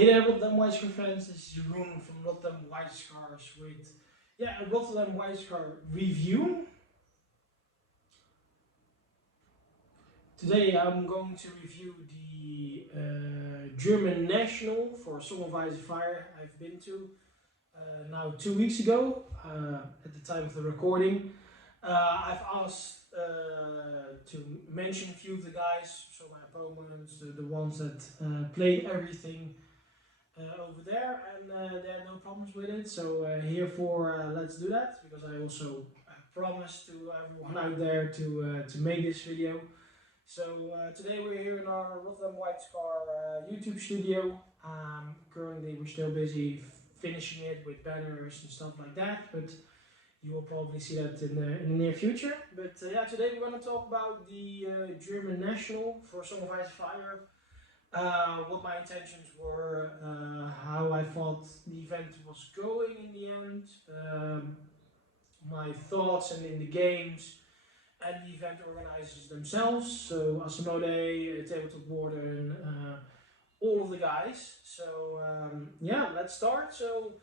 Hey there, Rotterdam White Scar fans. This is Jeroen from Rotterdam White Scars with a Rotterdam White Scar review. Today I'm going to review the German national for Song of Ice and Fire I've been to now 2 weeks ago at the time of the recording. I've asked to mention a few of the guys, so my opponents, the ones that played everything over there, and there are no problems with it. So herefore, let's do that, because I also promised to everyone out there to make this video. So today we're here in our Rotterdam White Scar YouTube studio. Currently we're still busy finishing it with banners and stuff like that, but you will probably see that in the near future. But yeah, today we're going to talk about the German national for Song of Ice and Fire. What my intentions were, how I thought the event was going in the end, my thoughts and in the games, and the event organizers themselves, so Asmodee, Tabletop Warden, all of the guys. So yeah, let's start. So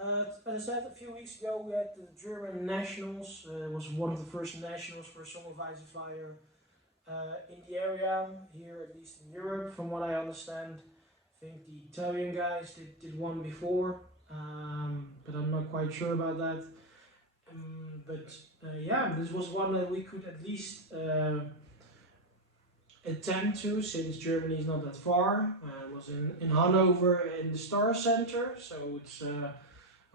as I said, a few weeks ago we had the German nationals. It was one of the first nationals for Song of Ice and Fire in the area, here at least in Europe, from what I understand. I think the Italian guys did one before, but I'm not quite sure about that. Yeah, this was one that we could at least attempt to, since Germany is not that far. It was in Hanover in the Star Center, so it's a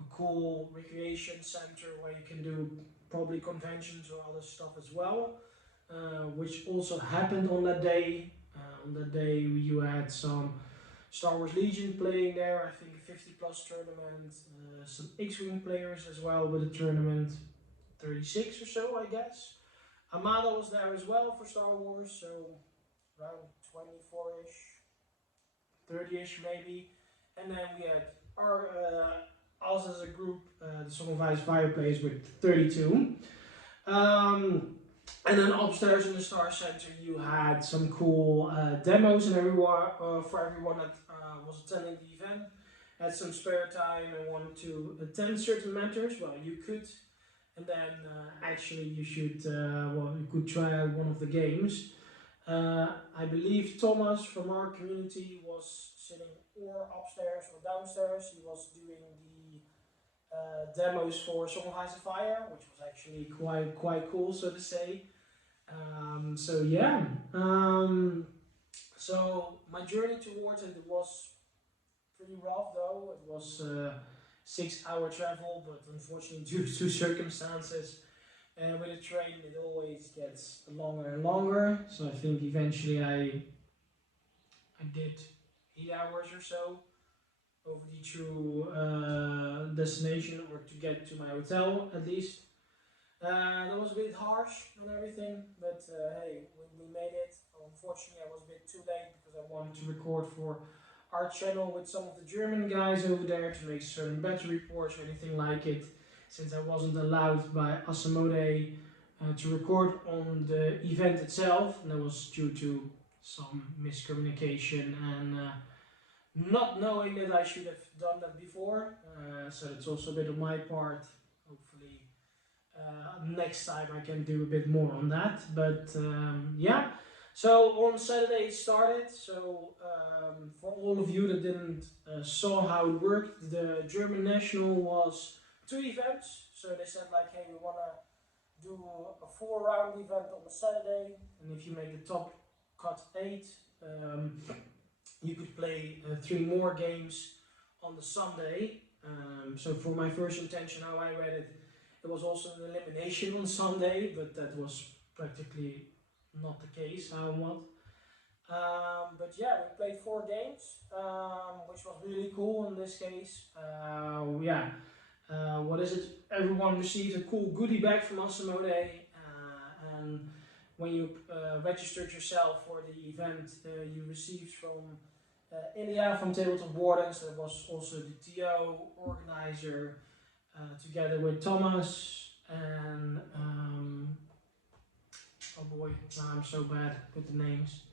cool recreation center where you can do probably conventions or other stuff as well. Which also happened on that day. On that day you had some Star Wars Legion playing there, I think a 50+ tournament, some X-Wing players as well with a tournament, 36 or so I guess. Armada was there as well for Star Wars, so around 24-ish, 30-ish maybe. And then we had us as a group, the Song of Ice Fire players with 32. And then upstairs in the Star Center you had some cool demos, and for everyone that was attending the event had some spare time and wanted to attend certain matters. Well, you could, and then actually you should, you could try out one of the games. I believe Thomas from our community was sitting or upstairs or downstairs. He was doing the demos for Song of Ice and Fire, which was actually quite cool, so to say. So yeah, so my journey towards it was pretty rough though. It was 6-hour travel, but unfortunately due to circumstances with a train it always gets longer and longer. So I think eventually I did 8 hours or so over the true destination, or to get to my hotel at least. That was a bit harsh and everything, but hey, we made it. Unfortunately I was a bit too late, because I wanted to record for our channel with some of the German guys over there to make certain battle reports or anything like it, since I wasn't allowed by Asmodee to record on the event itself, and that was due to some miscommunication and not knowing that I should have done that before. So it's also a bit of my part. Hopefully next time I can do a bit more on that. But yeah, so on Saturday it started. So for all of you that didn't saw how it worked, the German national was 2 events. So they said like, hey, we want to do a 4-round event on the Saturday, and if you make the top cut 8, you could play 3 more games on the Sunday. So for my first intention, how I read it, it was also an elimination on Sunday, but that was practically not the case, but yeah, we played 4 games, which was really cool in this case. Yeah, what is it? Everyone received a cool goodie bag from Asmodee, and when you registered yourself for the event, you received from Ilya from Tabletop Wardens. There was also the TO organizer, together with Thomas and oh boy, now I'm so bad with the names.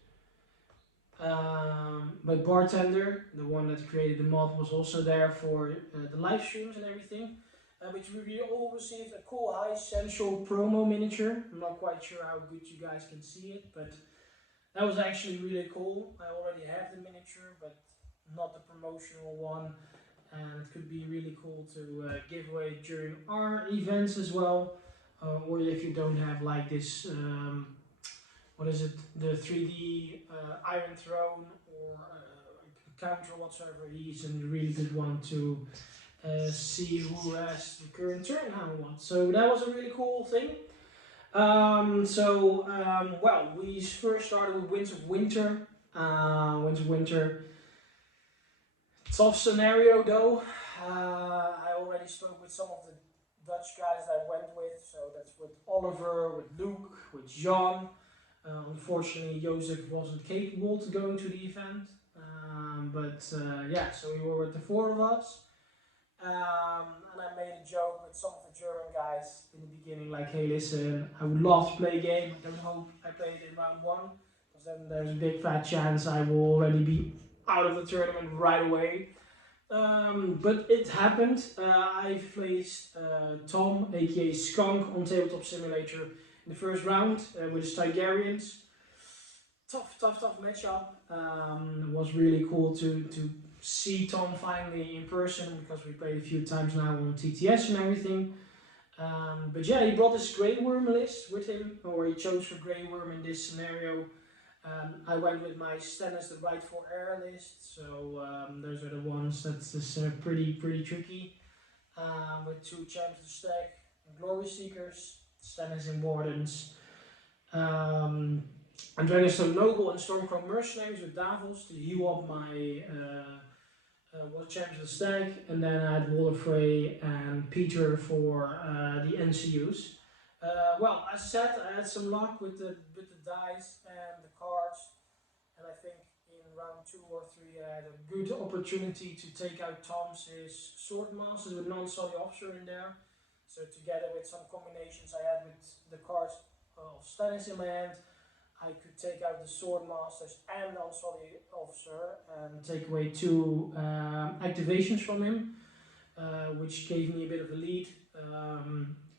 But Bartender, the one that created the mod, was also there for the live streams and everything. Which we all received a cool high central promo miniature. I'm not quite sure how good you guys can see it, but that was actually really cool. I already have the miniature, but not the promotional one. And it could be really cool to give away during our events as well. Or if you don't have like this, what is it, the 3D Iron Throne or counter whatsoever, he's a really good one to see who has the current turn how and what. So that was a really cool thing. Well, we first started with Winds of Winter. Winter. Tough scenario though. I already spoke with some of the Dutch guys that I went with. So that's with Oliver, with Luke, with Jean. Unfortunately, Joseph wasn't capable to go to the event. Yeah, so we were with the four of us. And I made a joke with some of the German guys in the beginning, like, hey, listen, I would love to play a game. I don't hope I play it in round one, because then there's a big fat chance I will already be out of the tournament right away. But it happened. I faced Tom, aka Skunk, on Tabletop Simulator in the first round with his Tigerians. Tough matchup. It was really cool to see Tom finally in person, because we played a few times now on TTS and everything. But yeah, he brought his Grey Worm list with him, or he chose for Grey Worm in this scenario. I went with my Stennis the Right for Air list, so those are the ones that's just pretty tricky. With 2 Champs to stack, Glory Seekers, Stennis and Wardens. I'm dragging some Noble and Stormcrow Mercenaries with Davos to heal up my Champions of the Stag, and then I had Wallerfrey and Peter for the NCUs. Well, as I said, I had some luck with the dice and the cards, and I think in round 2 or 3 I had a good opportunity to take out Tom's Swordmasters with non-solid officer in there. So together with some combinations I had with the cards of Stannis in my hand, I could take out the Swordmasters and the non-solid officer and take away 2 activations from him, which gave me a bit of a lead. At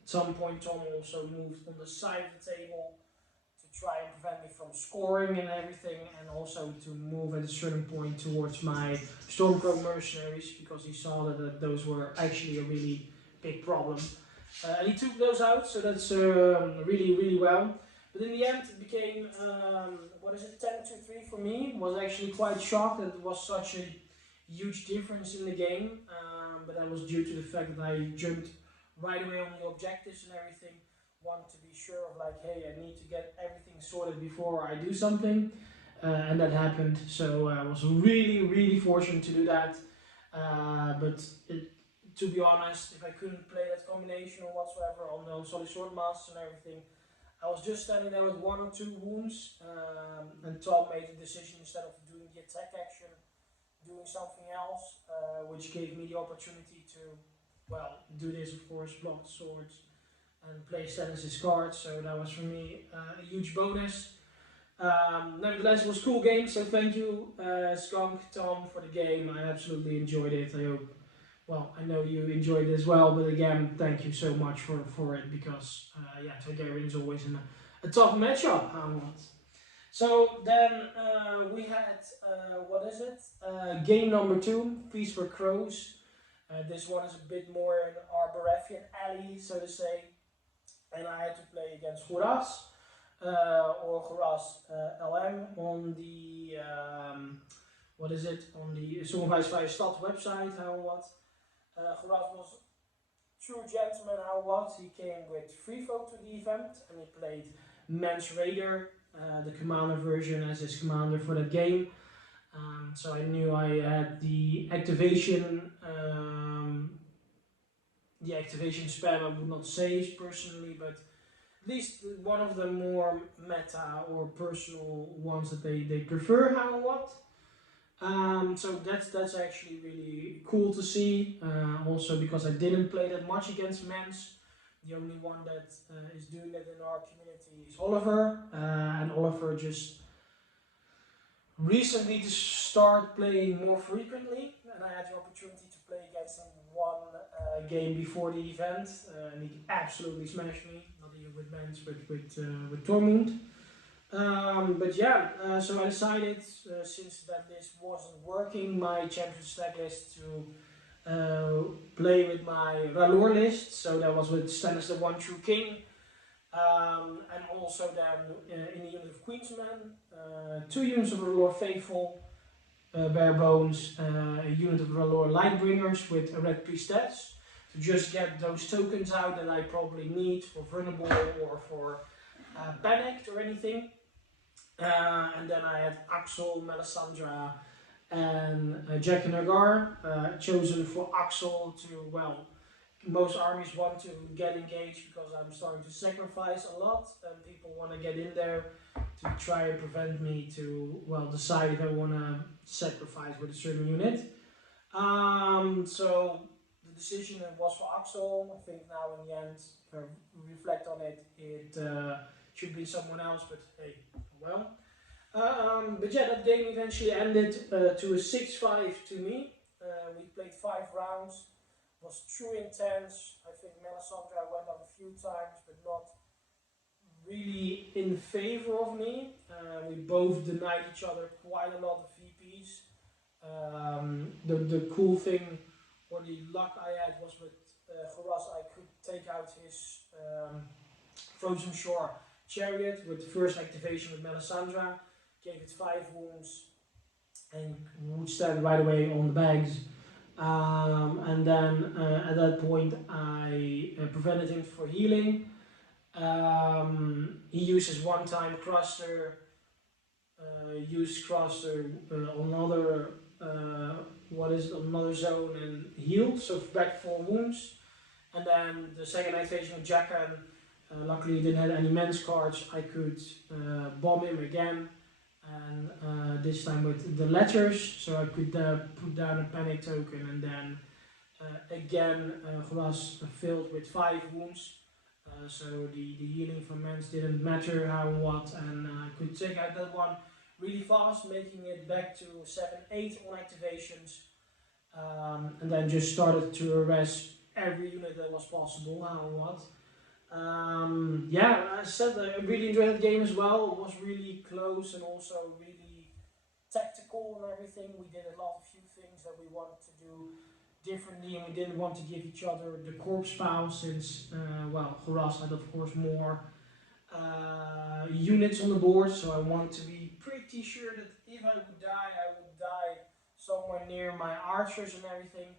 some point Tom also moved on the side of the table to try and prevent me from scoring and everything, and also to move at a certain point towards my Stormcrow Mercenaries, because he saw that those were actually a really big problem. He took those out, so that's really well. But in the end it became, 10-3 for me. Was actually quite shocked that it was such a huge difference in the game, but that was due to the fact that I jumped right away on the objectives and everything. Wanted to be sure of like, hey, I need to get everything sorted before I do something, and that happened. So I was really fortunate to do that. To be honest, if I couldn't play that combination or whatsoever on those solid Swordmasters and everything, I was just standing there with 1 or 2 wounds, and Tom made the decision, instead of doing the attack action, doing something else, which gave me the opportunity to, well, do this, of course, block the swords and play Stannis' cards. So that was for me a huge bonus. Nevertheless, it was a cool game, so thank you, Skunk, Tom, for the game. I absolutely enjoyed it. I hope, well, I know you enjoyed it as well, but again, thank you so much for it, because yeah, Targaryen is always a tough matchup. So then we had, game number 2, Feast for Crows. This one is a bit more an Arborethian alley, so to say, and I had to play against Horas, or Horas LM on the, on the Songwijs Vrije Stad website, how and what. Horas was true gentleman, how what. He came with free folk to the event, and he played Mance Raider, the commander version, as his commander for that game. So I knew I had the activation spam, I would not say personally, but at least one of the more meta or personal ones that they prefer, how and what. So that's actually really cool to see. Also because I didn't play that much against Mance. The only one that is doing that in our community is Oliver, and Oliver just recently to start playing more frequently, and I had the opportunity to play against him one game before the event, and he absolutely smashed me. Not even with Mens, but with Tormund. But yeah, so I decided, since that list wasn't working, my champions stack list, to play with my Ralor list. So that was with Stannis the One True King. And also then in the unit of Queensman, 2 units of Ralor Faithful, Bare Bones, a unit of Ralor Lightbringers with a Red Priestess, to just get those tokens out that I probably need for Vulnerable or for Panicked or anything. And then I had Axel, Melisandre, and Jack and Hagar, chosen for Axel to, well, most armies want to get engaged because I'm starting to sacrifice a lot, and people want to get in there to try and prevent me to, well, decide if I want to sacrifice with a certain unit. So the decision was for Axel. I think now in the end, if I reflect on it, it should be someone else, but hey, well. But yeah, that game eventually ended to a 6-5 to me. We played 5 rounds. It was true intense. I think Melisandre went up a few times, but not really in favor of me. We both denied each other quite a lot of VPs. The cool thing, or the luck I had, was with Horace, I could take out his Frozen Shore Chariot with the first activation with Melisandre, gave it 5 wounds, and would stand right away on the bags. And then at that point I prevented him for healing. He uses one-time Cruster, used Cruster on another, another zone and healed, so back 4 wounds. And then the second activation of Jackan, luckily he didn't have any men's cards, I could bomb him again. And this time with the letters, so I could put down a panic token, and then again Glas filled with 5 wounds, so the healing from Mens didn't matter how and what, and I could take out that one really fast, making it back to 7-8 on activations, and then just started to arrest every unit that was possible, how and what. Yeah, as I said, I really enjoyed that game as well. It was really close and also really tactical and everything. We did a few things that we wanted to do differently, and we didn't want to give each other the corpse pile, since, well, Horace had of course more units on the board, so I wanted to be pretty sure that if I would die somewhere near my archers and everything.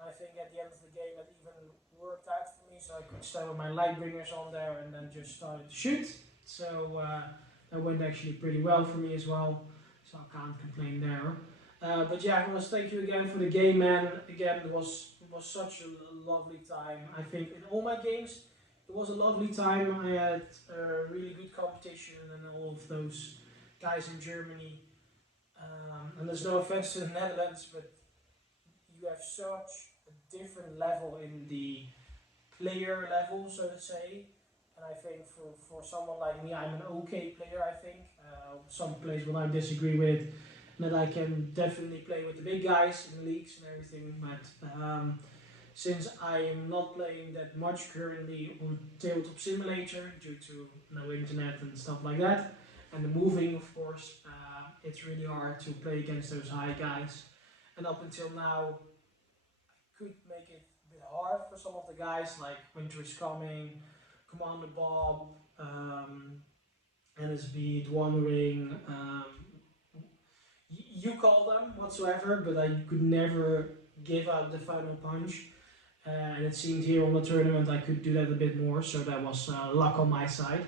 I think at the end of the game it even worked out for me, so I could start with my Lightbringers on there and then just started to shoot. So that went actually pretty well for me as well, so I can't complain there. But yeah, I must thank you again for the game, man. Again, it was such a lovely time. I think in all my games it was a lovely time. I had really good competition and all of those guys in Germany. And there's no offense to the Netherlands, but you have such a different level in the player level, so to say. And I think for someone like me, I'm an okay player, I think. Some players will I disagree with, and that I can definitely play with the big guys in the leagues and everything. But since I am not playing that much currently on Tabletop Simulator due to no internet and stuff like that, and the moving, of course, it's really hard to play against those high guys. And up until now, I could make it a bit hard for some of the guys, like Winter is Coming, Commander Bob, NSB, Dwan Ring, you call them whatsoever, but I could never give out the final punch. And it seemed here on the tournament I could do that a bit more, so that was luck on my side.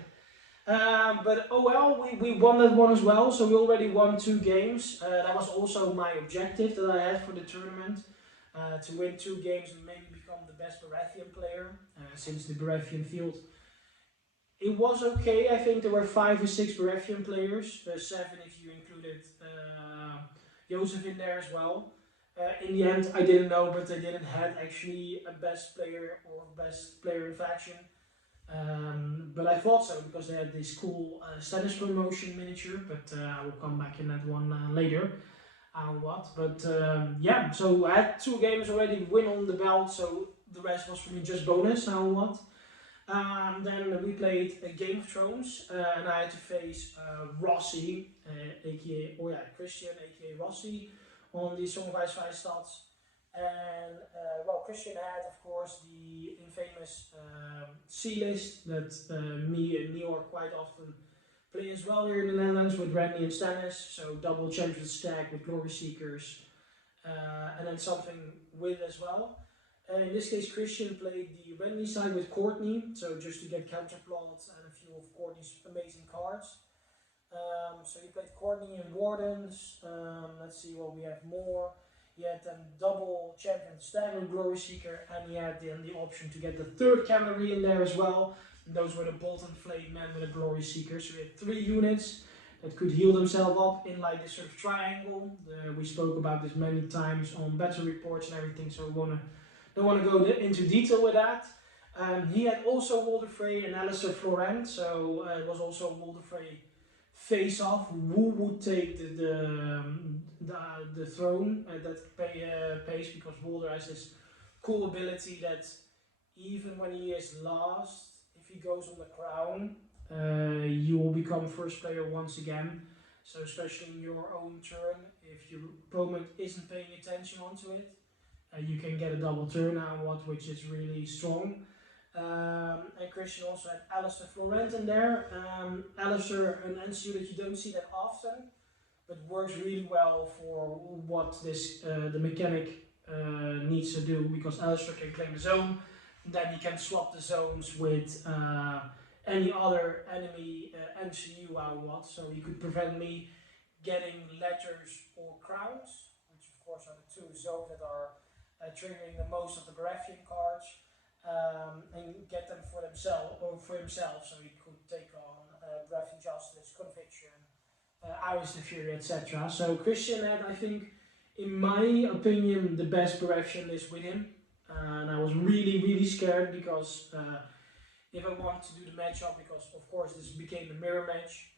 But oh well, we won that one as well, so we already won 2 games. That was also my objective that I had for the tournament, to win 2 games and maybe become the best Baratheon player, since the Baratheon field, it was okay. I think there were 5 or 6 Baratheon players, 7 if you included Joseph in there as well. In the end, I didn't know, but they didn't have actually a best player or best player in faction. But I thought so because they had this cool status promotion miniature, but I will come back in that one later. Yeah, so I had 2 games already, win on the belt, so the rest was for me just bonus. Then we played a Game of Thrones, and I had to face Rossi, aka Christian, aka Rossi, on the Song of Ice Fire stats. And Christian had, of course, the infamous C list that me and Neil quite often play as well here in the Netherlands with Randy and Stannis. So double champion stack with Glory Seekers, and then something with as well. In this case, Christian played the Randy side with Courtney, so just to get counterplots and a few of Courtney's amazing cards. So he played Courtney and Wardens. Let's see what we have more. He had then double champion stagger Glory Seeker, and he had then the option to get the 3rd cavalry in there as well. And those were the Bolt and Flame Men with a Glory Seeker. So we had 3 units that could heal themselves up in like this sort of triangle. We spoke about this many times on battle reports and everything, so we don't want to go into detail with that. He had also Walder Frey and Alistair Florent, so it was also Walder Frey face-off. Who would take the throne at that pace, because Walder has this cool ability that even when he is last, if he goes on the crown, you will become first player once again. So especially in your own turn, if your opponent isn't paying attention onto it, you can get a double turn which is really strong. And Christian also had Alistair Florent in there. Alistair, an NCU that you don't see that often, but works really well for what the mechanic needs to do, because Alistair can claim the zone, then he can swap the zones with any other enemy NCU so he could prevent me getting letters or crowns, which of course are the 2 zones that are triggering the most of the Baratheon cards, and get them for himself, so he could take on Baratheon Justice, Conviction, Iris the Fury, etc. So Christian had, I think, in my opinion, the best Baratheon list with him, and I was really scared because if I wanted to do the matchup, because of course this became a mirror match,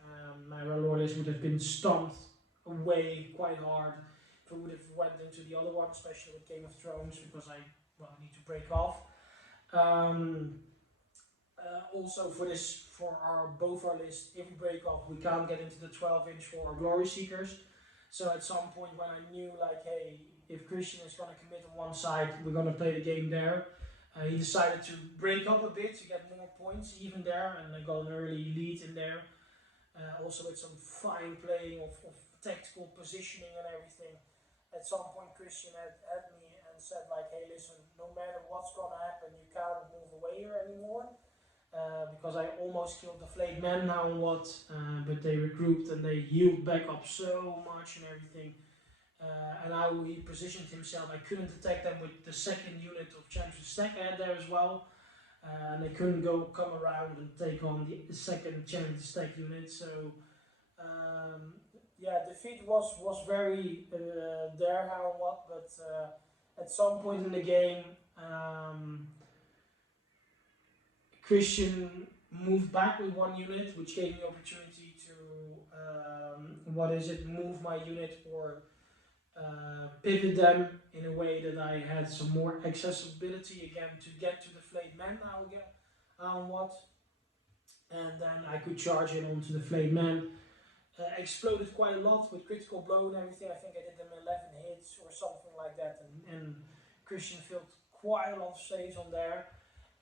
my R'hllor list would have been stomped away quite hard if I would have went into the other one, especially with Game of Thrones, because I need to break off. Also for both our lists, if we break off, we can't get into the 12-inch for our Glory Seekers. So at some point when I knew like, hey, if Christian is going to commit on one side, we're going to play the game there. He decided to break up a bit to get more points even there, and I got an early lead in there. Also with some fine playing of tactical positioning and everything. At some point Christian had me and said like, hey listen, no matter what's going to happen, you can't move away here anymore. Because I almost killed the Flayed Men but they regrouped and they healed back up so much and everything. And how he positioned himself, I couldn't attack them with the 2nd unit of Champion Stack I had there as well. And they couldn't come around and take on the 2nd Champion Stack unit. So defeat was very there but at some point in the game, Christian moved back with 1 unit, which gave me the opportunity to move my unit or pivot them in a way that I had some more accessibility again to get to the Flayed Men and then I could charge in onto the Flayed Men. Exploded quite a lot with critical blow and everything. I think I did them 11 hits or something like that, and Christian filled quite a lot of saves on there.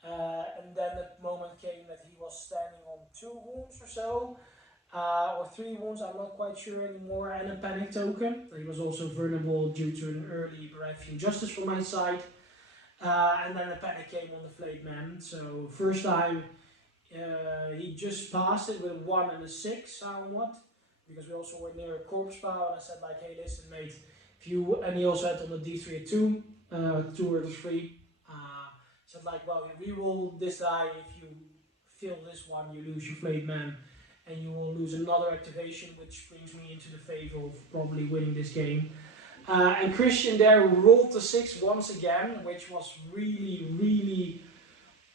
And then the moment came that he was standing on 2 wounds or so, or 3 wounds, I'm not quite sure anymore, and a panic token. He was also vulnerable due to an early Baratheon Justice from my side. And then the panic came on the Flayed Men. So first time he just passed it with a 1 and a 6 because we also were near a corpse pile, and I said like, hey listen mate, and he also had on the D3 a 2, 2 or 3. Said like, well, you reroll this die, if you fill this one, you lose your Flayed Man, and you will lose another activation, which brings me into the favor of probably winning this game. And Christian there rolled the 6 once again, which was really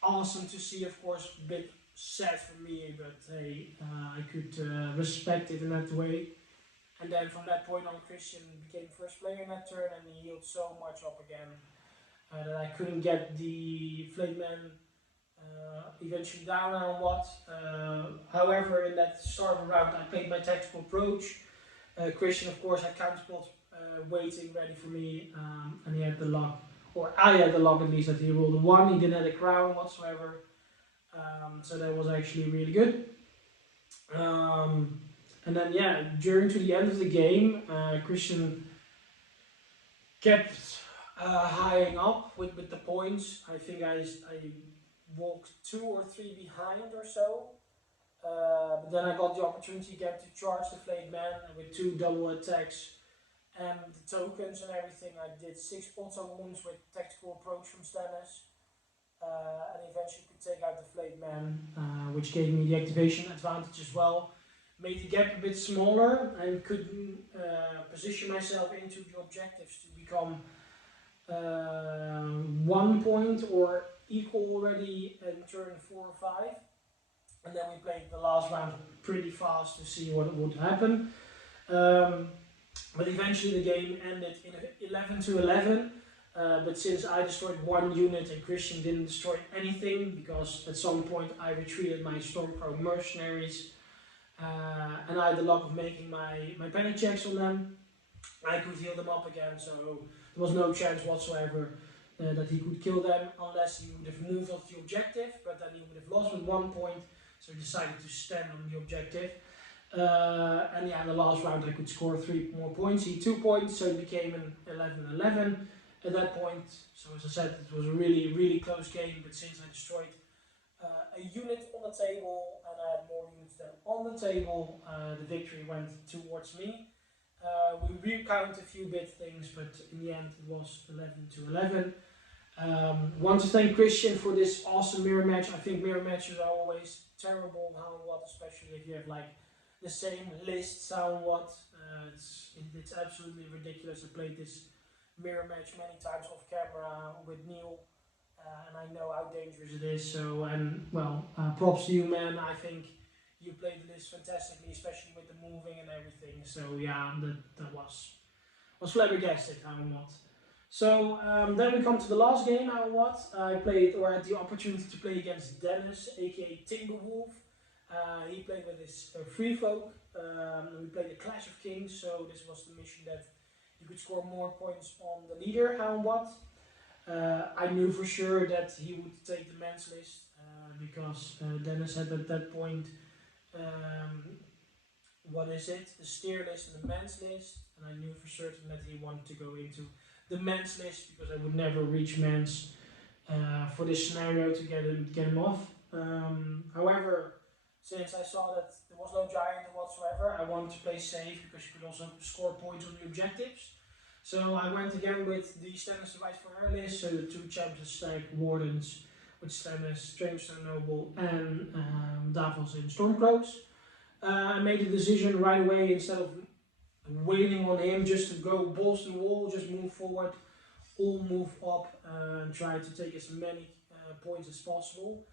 awesome to see, of course, a bit sad for me, but hey, I could respect it in that way. And then from that point on, Christian became first player in that turn, and he healed so much up again that I couldn't get the Flame Man eventually down on what. However, in that start of the round, I played my tactical approach. Christian, of course, had counterspot waiting ready for me, and he had the luck, or I had the luck at least, that he rolled a 1. He didn't have a crown whatsoever, so that was actually really good. And then yeah, during to the end of the game, Christian kept highing up with the points. I think I walked 2 or 3 behind or so. But then I got the opportunity again to charge the Flayed Man with 2 double attacks and the tokens and everything. I did 6 auto wounds with tactical approach from Stannis, and eventually could take out the Flayed Man, which gave me the activation advantage as well. Made the gap a bit smaller and could position myself into the objectives to become 1 point or equal already in turn 4 or 5. And then we played the last round pretty fast to see what would happen. But eventually the game ended in 11-11. But since I destroyed 1 unit and Christian didn't destroy anything, because at some point I retreated my Stormcrow mercenaries, and I had the luck of making my panic checks on them, I could heal them up again, so there was no chance whatsoever that he could kill them unless he would have moved off the objective, but then he would have lost with 1 point, so he decided to stand on the objective. And yeah, in the last round I could score 3 more points, he 2 points, so it became an 11-11 at that point. So as I said, it was a really, really close game, but since I destroyed a unit on the table and I had more units than on the table, the victory went towards me. We recounted a few bit things, but in the end it was 11-11. Want to thank Christian for this awesome mirror match. I think mirror matches are always terrible, especially if you have like the same list somewhat. It's absolutely ridiculous. I played this mirror match many times off camera with Neil, and I know how dangerous it is. So, and well, props to you, man. I think you played the list fantastically, especially with the moving and everything. So yeah, that was flabbergasted, how and what. So then we come to the last game, how and what. I played, or had the opportunity to play against Dennis, aka Timberwolf. He played with his Free Folk. We played the Clash of Kings, so this was the mission that you could score more points on the leader, how and what. I knew for sure that he would take the men's list, because Dennis had at that point, the steer list and the men's list, and I knew for certain that he wanted to go into the men's list, because I would never reach men's for this scenario to get him off. However, since I saw that there was no giant whatsoever, I wanted to play safe, because you could also score points on the objectives. So I went again with the Stannis the White Scar list, so the 2 champions stack Wardens with Stannis, Stramestone Noble, and Davos in Stormcloaks. I made a decision right away, instead of waiting on him, just to go balls to the wall, just move forward, all move up, and try to take as many points as possible.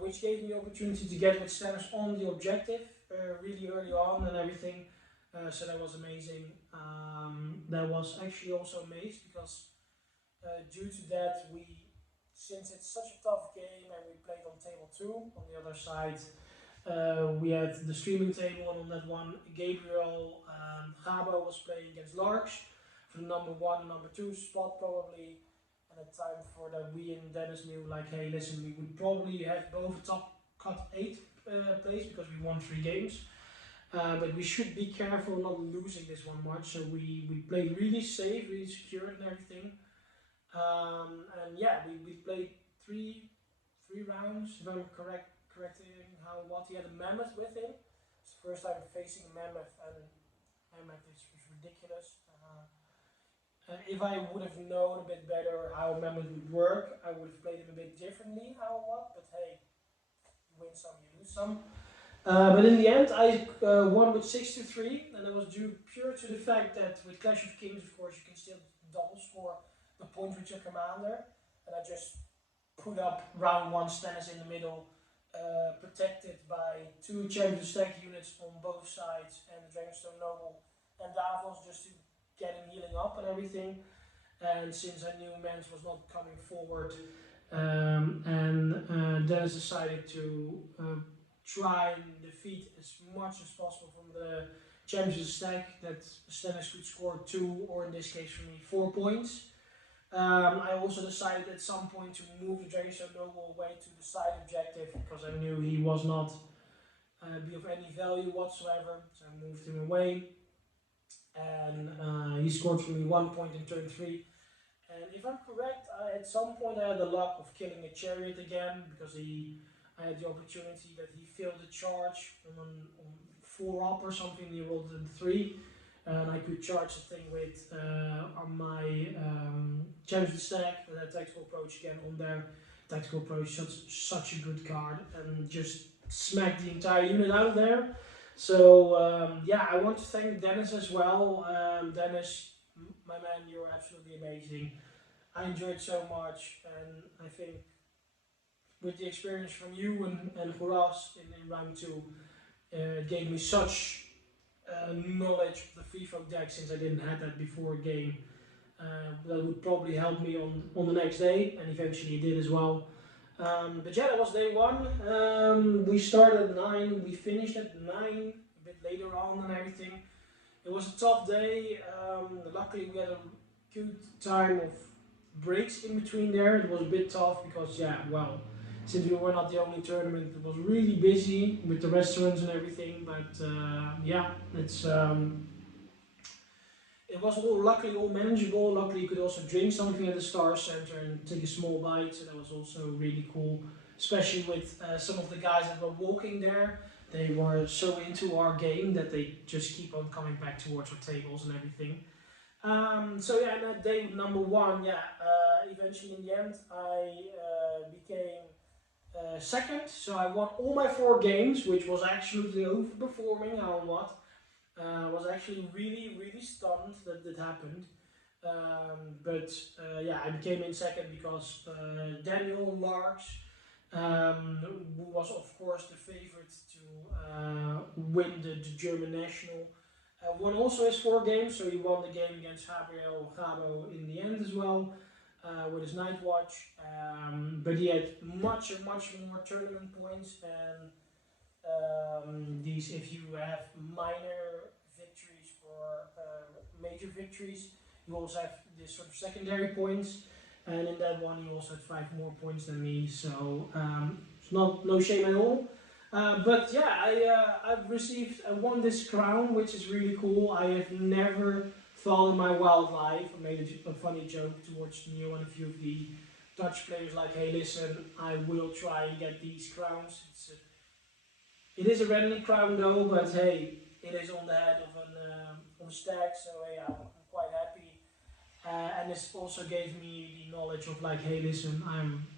Which gave me the opportunity to get with Stannis on the objective really early on and everything. So that was amazing. That was actually also amazed, because due to that, since it's such a tough game and we played on table 2, on the other side we had the streaming table, and on that one Gabriel Gabo was playing against Larks for the number 1 and number 2 spot probably. And at time for that, we and Dennis knew like, hey listen, we would probably have both a top cut 8 place, because we won 3 games. But we should be careful not losing this one much, so we played really safe, really secure and everything. And yeah, we played three rounds, if I'm correcting how what. He had a mammoth with him. It's the first time facing a mammoth, and mammoth was ridiculous. If I would have known a bit better how mammoth would work, I would have played him a bit differently, how what. But hey, you win some, you lose some. But in the end, I won with 6-3, and that was due pure to the fact that with Clash of Kings, of course, you can still double score the points with your commander, and I just put up round 1 Stennis in the middle, protected by 2 champion stack units on both sides, and the Dragonstone Noble and Davos just to get him healing up and everything. And since I knew Mans was not coming forward, Dennis decided to try and defeat as much as possible from the champion stack, that Stennis could score 2, or in this case for me 4 points. I also decided at some point to move the Dragonstone Noble away to the side objective, because I knew he was not be of any value whatsoever, so I moved him away, and he scored for me 1 point in turn 3. And if I'm correct, at some point I had the luck of killing a chariot again, because I had the opportunity that he failed a charge on 4 up or something, he rolled a 3. And I could charge the thing with on my champion stack, the tactical approach again on there. Tactical approach, such a good card, and just smacked the entire unit out there. So yeah, I want to thank Dennis as well. Dennis, my man, you're absolutely amazing. I enjoyed so much, and I think with the experience from you and Horace in round 2, gave me such knowledge of the free folk deck, since I didn't have that before a game. That would probably help me on the next day, and eventually it did as well. But yeah, that was day 1. We started at 9, we finished at 9, a bit later on and everything. It was a tough day. Luckily we had a good time of breaks in between there. It was a bit tough because, yeah, well, since we were not the only tournament, it was really busy with the restaurants and everything. But yeah, it was all luckily all manageable. Luckily you could also drink something at the Star Center and take a small bite, so that was also really cool. Especially with some of the guys that were walking there. They were so into our game that they just keep on coming back towards our tables and everything. So yeah, and day number 1, yeah, eventually in the end I became second, so I won all my 4 games, which was absolutely overperforming. I was actually really stunned that that happened. But yeah, I became in second because Daniel Larks, who was of course the favorite to win the German national, won also his 4 games, so he won the game against Gabriel Gabo in the end as well. With his Night Watch, but he had much more tournament points, and these, if you have minor victories or major victories, you also have this sort of secondary points, and in that one you also had 5 more points than me, so it's no shame at all. But yeah, I won this crown, which is really cool. I have never thought in my wild life. I made a funny joke towards Neil and a few of the Dutch players, like, hey, listen, I will try and get these crowns. It is a randomly crown though, but hey, it is on the head of a stack, so hey, I'm quite happy. And this also gave me the knowledge of, like, hey, listen, I'm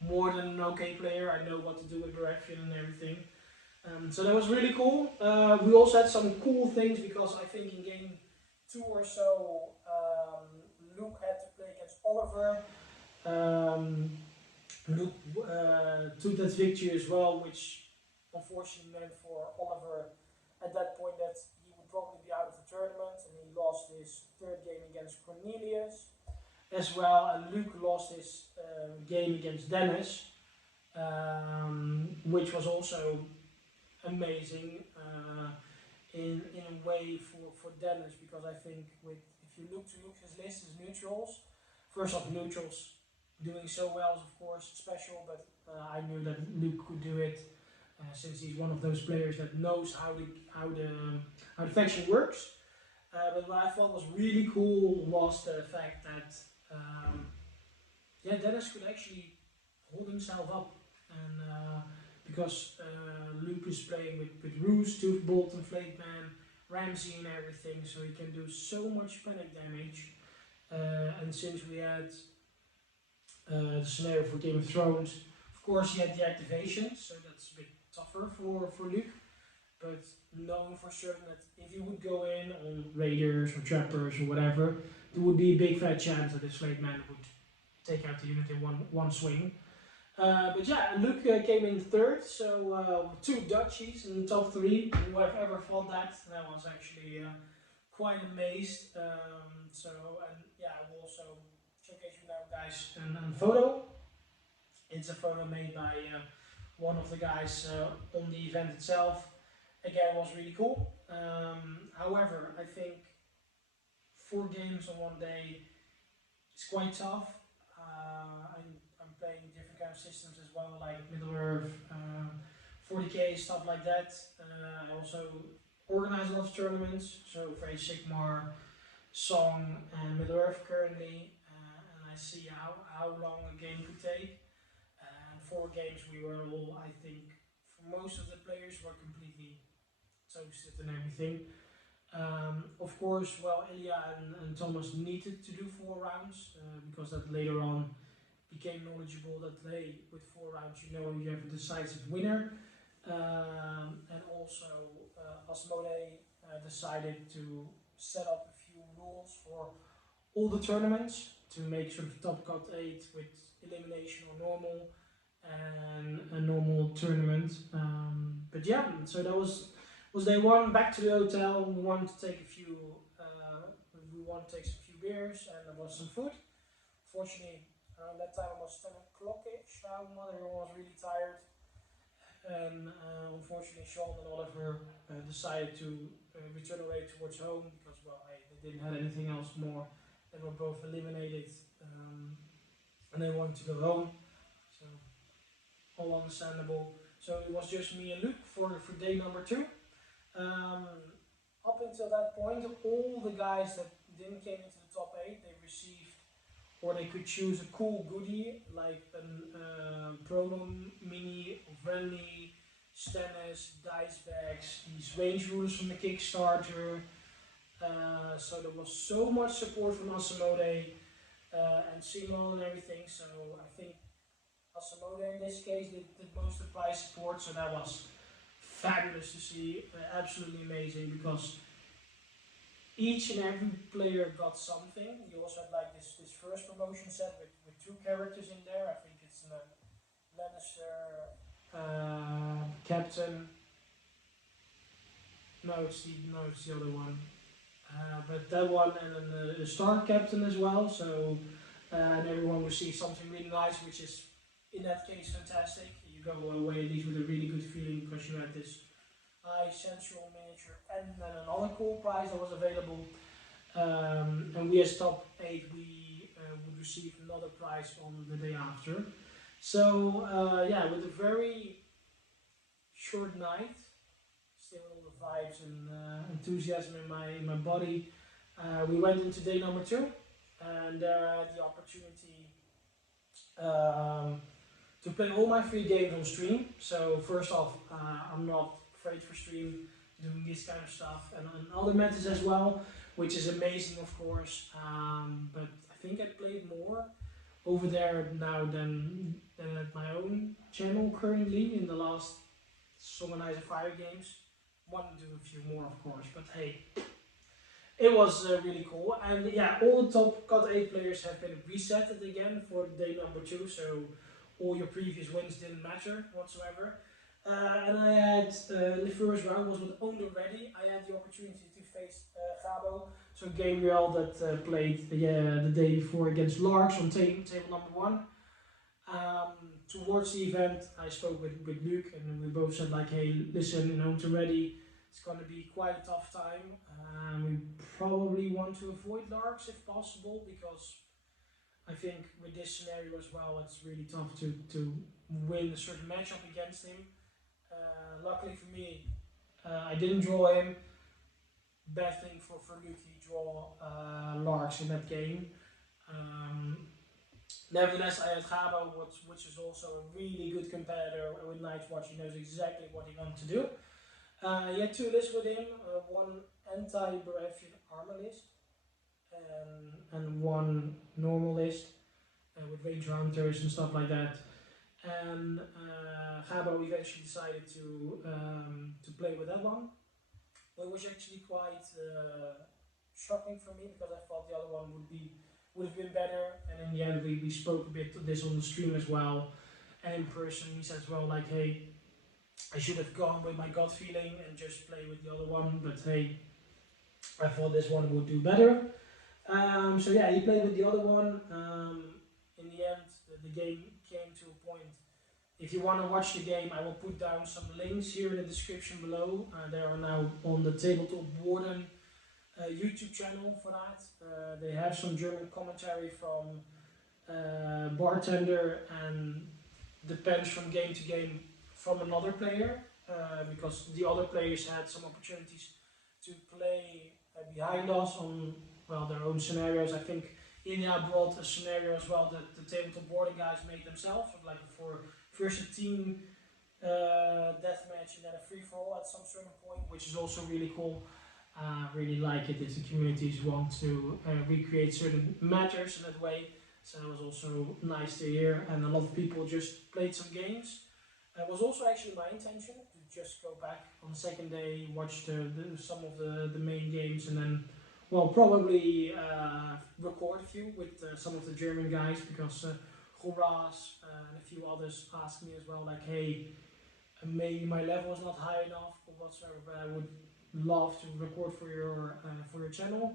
more than an okay player. I know what to do with Baratheon and everything. So that was really cool. We also had some cool things, because I think in game 2 or so, Luke had to play against Oliver. Luke took that victory as well, which unfortunately meant for Oliver at that point that he would probably be out of the tournament, and he lost his 3rd game against Cornelius as well, and Luke lost his game against Dennis, which was also amazing in a way for Dennis, because I think if you look to his list, his neutrals, first off, neutrals doing so well is of course special, but I knew that Luke could do it, since he's one of those players that knows how the faction works. But what I thought was really cool was the fact that yeah, Dennis could actually hold himself up, and because Luke is playing with Roos, Toothbolt, and Flakeman, Ramsey and everything, so he can do so much panic damage. And since we had the scenario for Game of Thrones, of course he had the activation, so that's a bit tougher for Luke. But knowing for certain that if he would go in on Raiders or Trappers or whatever, there would be a big fat chance that this Flakeman would take out the unit in one swing. But yeah, Luke came in third, so two Dutchies in the top three. Whoever thought that, that was actually quite amazed. And yeah, I will also showcase you now, guys, a photo. It's a photo made by one of the guys on the event itself. Again, it was really cool. However, I think 4 games on one day is quite tough. I'm playing different kind of systems as well, like Middle Earth, 40k, stuff like that. I also organize a lot of tournaments, so for Sigmar, Song, and Middle Earth currently, and I see how long a game could take. And 4 games, we were all, I think, for most of the players, were completely toasted and everything. Of course, well, Ilya and Thomas needed to do 4 rounds because that later on became knowledgeable that hey, with 4 rounds you know you have a decisive winner. And also Asmodee decided to set up a few rules for all the tournaments to make sort of top cut 8 with elimination or normal and a normal tournament. But yeah, so that was day one. Back to the hotel. We wanted to take a few. We wanted to take some few beers and there was some food. Fortunately, around that time it was 10 o'clock-ish. Everyone was really tired. And unfortunately, Sean and Oliver decided to return away towards home because, well, they didn't have anything else more. They were both eliminated and they wanted to go home. So, all understandable. So it was just me and Luke for day number 2. Up until that point, all the guys that didn't came into the top 8, they received, or they could choose a cool goodie like a promo mini, friendly, Stennis, dice bags, these range rulers from the Kickstarter. So there was so much support from Asmodee and CMON and everything. So I think Asmodee in this case did most of the prize support. So that was fabulous to see, absolutely amazing, because each and every player got something. You also had like this first promotion set with 2 characters in there. I think it's Lannister captain. No, it's the other one. But that one, and then the Star captain as well. So and everyone received something really nice, which is in that case fantastic. You go away at least with a really good feeling because you had this sensual miniature and then another cool prize that was available. And we as top 8 we would receive another prize on the day after. So yeah, with a very short night, still all the vibes and enthusiasm in my body, we went into day number 2 and I had the opportunity to play all my 3 games on stream. So first off, I'm not afraid for stream doing this kind of stuff and other methods as well, which is amazing, of course. But I think I played more over there now than at my own channel currently in the last Summonizer Fire games. Want to do a few more, of course, but hey, it was really cool. And yeah, all the top cut 8 players have been resetted again for day number 2, so all your previous wins didn't matter whatsoever. And I had, the first round was with Owned Already. I had the opportunity to face Gabo, so Gabriel that played the day before against Larks on table number 1. Towards the event, I spoke with Luke and we both said like, hey, listen, in Owned Already, it's going to be quite a tough time. We probably want to avoid Larks if possible, because I think with this scenario as well, it's really tough to win a certain matchup against him. Luckily for me, I didn't draw him. Bad thing for Luke, he draw Larks in that game. Nevertheless, I had Gabo, which is also a really good competitor with Night's Watch. He knows exactly what he wants to do. He had 2 lists with him, one anti-Baratheon armor list and one normal list with Ranger Hunters and stuff like that. And Gabo eventually decided to play with that one. It was actually quite shocking for me because I thought the other one would have been better. And in the end, we spoke a bit of this on the stream as well. and in person he said as well, like, hey, I should have gone with my gut feeling and just play with the other one, but hey, I thought this one would do better. So yeah, he played with the other one. In the end, the game came to a point. If you want to watch the game, I will put down some links here in the description below. They are now on the Tabletop Warden YouTube channel for that. They have some German commentary from Bartender, and depends from game to game from another player, because the other players had some opportunities to play behind us on, well, their own scenarios. I think Ilya brought a scenario as well that the Tabletop Boarding guys made themselves, like for first a team deathmatch and then a free-for-all at some certain point, which is also really cool. Really like it if the communities want to recreate certain matters in that way. So it was also nice to hear, and a lot of people just played some games. It was also actually my intention to just go back on the second day, watch some of the main games, and then, well, probably record a few with some of the German guys, because Horace and a few others asked me as well, like, hey, maybe my level is not high enough or whatsoever, but I would love to record for your channel.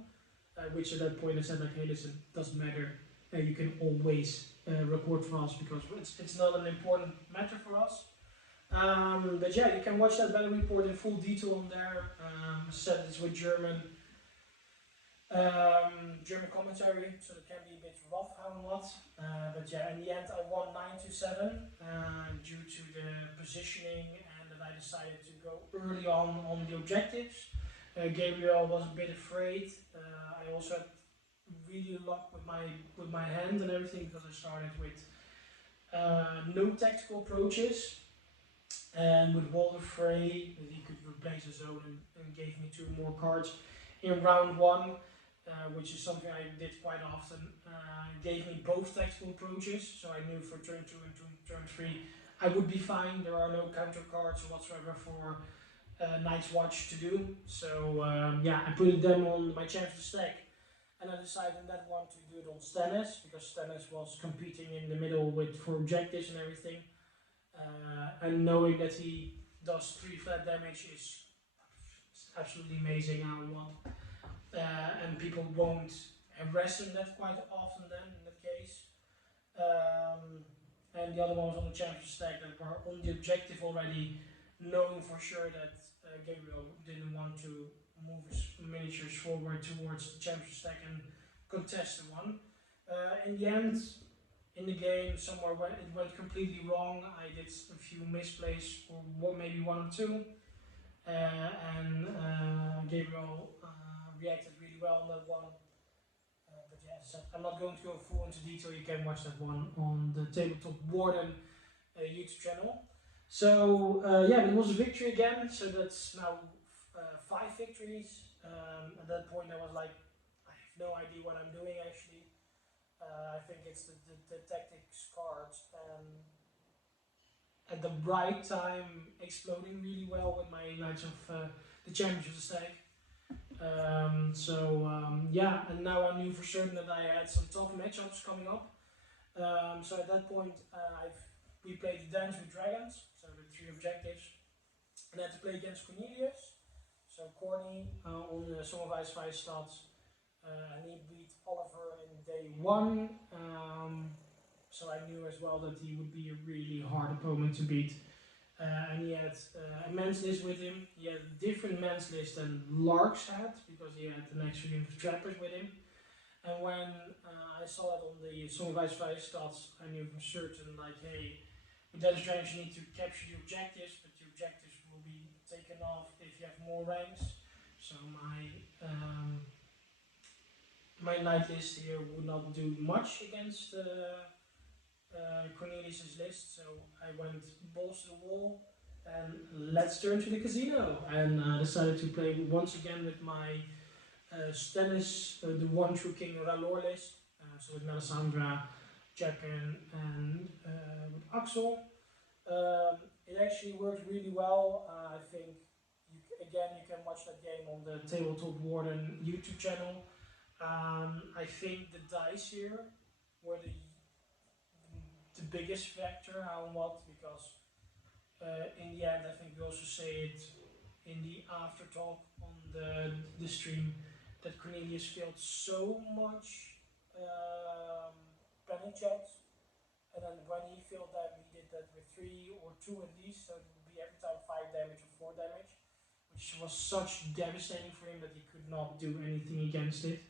Which at that point I said, like, hey, listen, doesn't matter. You can always record for us, because it's not an important matter for us. But yeah, you can watch that battle report in full detail on there. As I said, it's with German commentary, so it can be a bit rough how and what. But yeah, in the end I won 9-7 due to the positioning, and that I decided to go early on the objectives. Gabriel was a bit afraid. I also had really luck with my hand and everything, because I started with no tactical approaches, and with Walter Frey, he could replace his own and gave me 2 more cards in round 1, which is something I did quite often. Gave me both tactical approaches, so I knew for turn 2 and turn 3 I would be fine. There are no counter cards whatsoever for Night's Watch to do. So yeah, I put them on my champion stack, and I decided in that one to do it on Stannis, because Stannis was competing in the middle for objectives and everything. And knowing that he does 3 flat damage is absolutely amazing how and what. And people won't harass him that quite often then, in that case. And the other one was on the champion stack that were on the objective already, knowing for sure that Gabriel didn't want to move his miniatures forward towards the champion stack and contest the one. In the end, in the game, somewhere it went completely wrong. I did a few misplays, or maybe 1 or 2, and Gabriel reacted really well on that one. But yeah, as I said, I'm not going to go full into detail. You can watch that one on the Tabletop Warden YouTube channel. So yeah, it was a victory again. So that's now 5 victories. At that point, I was like, I have no idea what I'm doing actually. I think it's the tactics cards, and at the right time exploding really well with my Knights of the Champions of the Stack. Yeah, and now I knew for certain that I had some tough matchups coming up. So at that point, we played the Dance with Dragons, so the 3 objectives, and I had to play against Cornelius, so Corny on some of Ice Five stats, and he beat Oliver in day 1. So I knew as well that he would be a really hard opponent to beat. And he had a men's list with him. He had a different men's list than Larks had, because he had an extra unit of trappers with him. And when I saw it on the Song of Ice Fire stats, I knew for certain, like, hey, with that strength you need to capture the objectives, but the objectives will be taken off if you have more ranks. So my knight list here would not do much against Cornelius' list, so I went balls to the wall and let's turn to the casino, and decided to play once again with my Stannis, the one true king R'hllor list, so with Melisandre, Jaqen, and with Axel. It actually worked really well. I think you can watch that game on the Tabletop Warden YouTube channel. I think the dice here were the biggest factor, how and what, because in the end, I think we also say it in the after talk on the stream, that Cornelius failed so much panic checks, and then when he failed them, he did that with 3 or 2 at least, so it would be every time 5 damage or 4 damage, which was such devastating for him that he could not do anything against it.